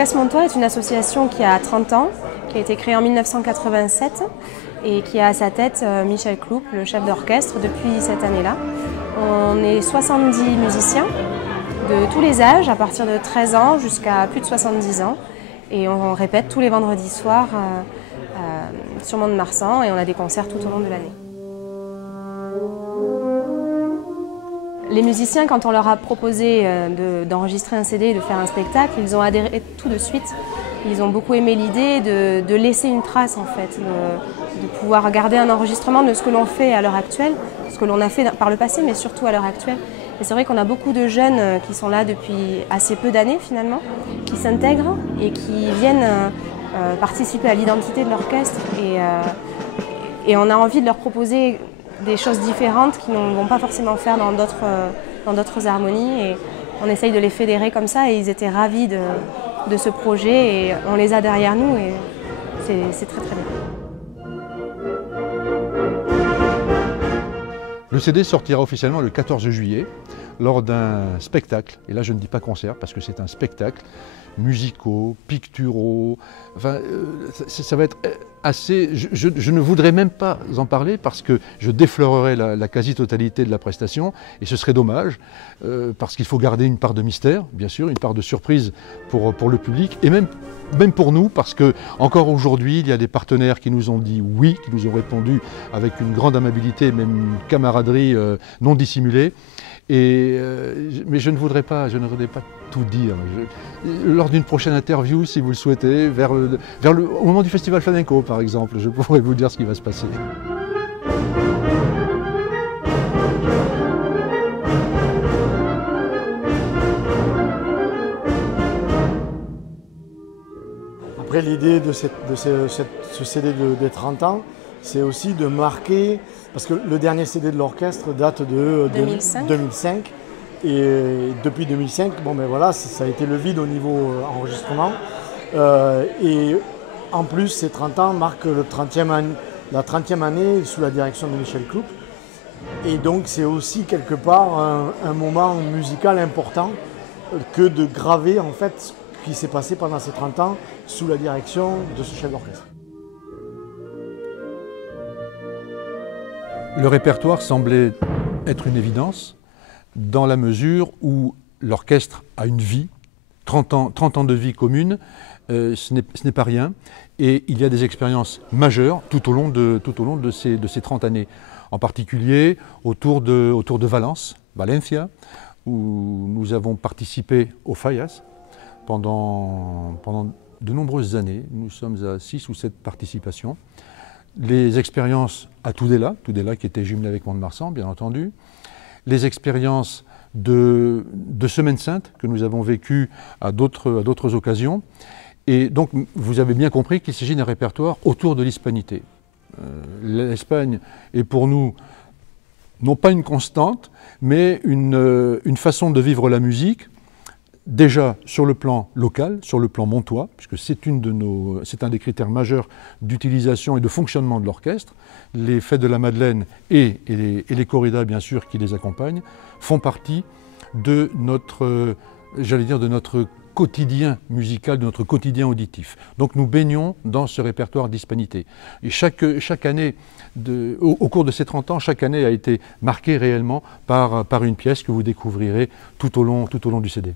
L'Orchestre Montois est une association qui a 30 ans, qui a été créée en 1987 et qui a à sa tête Michel Cloup, le chef d'orchestre, depuis cette année-là. On est 70 musiciens de tous les âges, à partir de 13 ans jusqu'à plus de 70 ans. Et on répète tous les vendredis soirs sur Mont-de-Marsan et on a des concerts tout au long de l'année. Les musiciens, quand on leur a proposé d'enregistrer un CD et de faire un spectacle, ils ont adhéré tout de suite. Ils ont beaucoup aimé l'idée de laisser une trace, en fait, de pouvoir garder un enregistrement de ce que l'on fait à l'heure actuelle, ce que l'on a fait par le passé, mais surtout à l'heure actuelle. Et c'est vrai qu'on a beaucoup de jeunes qui sont là depuis assez peu d'années, finalement, qui s'intègrent et qui viennent participer à l'identité de l'orchestre. Et on a envie de leur proposer des choses différentes qu'ils ne vont pas forcément faire dans d'autres harmonies. Et on essaye de les fédérer comme ça et ils étaient ravis de ce projet et on les a derrière nous et c'est très très bien. Le CD sortira officiellement le 14 juillet lors d'un spectacle, et là je ne dis pas concert parce que c'est un spectacle, musicaux, picturaux, enfin ça va être assez, je ne voudrais même pas en parler parce que je déflorerais la quasi-totalité de la prestation et ce serait dommage parce qu'il faut garder une part de mystère, bien sûr, une part de surprise pour le public et même pour nous parce que encore aujourd'hui il y a des partenaires qui nous ont dit oui, qui nous ont répondu avec une grande amabilité, même une camaraderie non dissimulée. Mais je ne voudrais pas tout dire. Lors d'une prochaine interview, si vous le souhaitez, au moment du festival Flamenco par exemple, je pourrais vous dire ce qui va se passer. Après, l'idée de ce CD des 30 ans, c'est aussi de marquer, parce que le dernier CD de l'orchestre date de 2005. Et depuis 2005, bon ben voilà, ça a été le vide au niveau enregistrement. Et en plus, ces 30 ans marquent la 30e année sous la direction de Michel Cloup. Et donc c'est aussi quelque part un moment musical important que de graver en fait ce qui s'est passé pendant ces 30 ans sous la direction de ce chef d'orchestre. Le répertoire semblait être une évidence dans la mesure où l'orchestre a une vie, 30 ans de vie commune, ce n'est pas rien, et il y a des expériences majeures tout au long de ces 30 années, en particulier autour de Valence, Valencia, où nous avons participé au Fallas pendant de nombreuses années. Nous sommes à 6 ou 7 participations. Les expériences à Tudela qui était jumelé avec Mont-de-Marsan, bien entendu. Les expériences de Semaine Sainte que nous avons vécues à d'autres occasions. Et donc, vous avez bien compris qu'il s'agit d'un répertoire autour de l'hispanité. L'Espagne est pour nous, non pas une constante, mais une façon de vivre la musique, déjà sur le plan local, sur le plan montois, puisque c'est un des critères majeurs d'utilisation et de fonctionnement de l'orchestre. Les fêtes de la Madeleine et les corridas, bien sûr, qui les accompagnent, font partie de notre quotidien musical, de notre quotidien auditif. Donc nous baignons dans ce répertoire d'hispanité. Et chaque année, au cours de ces 30 ans, chaque année a été marquée réellement par une pièce que vous découvrirez tout au long du CD.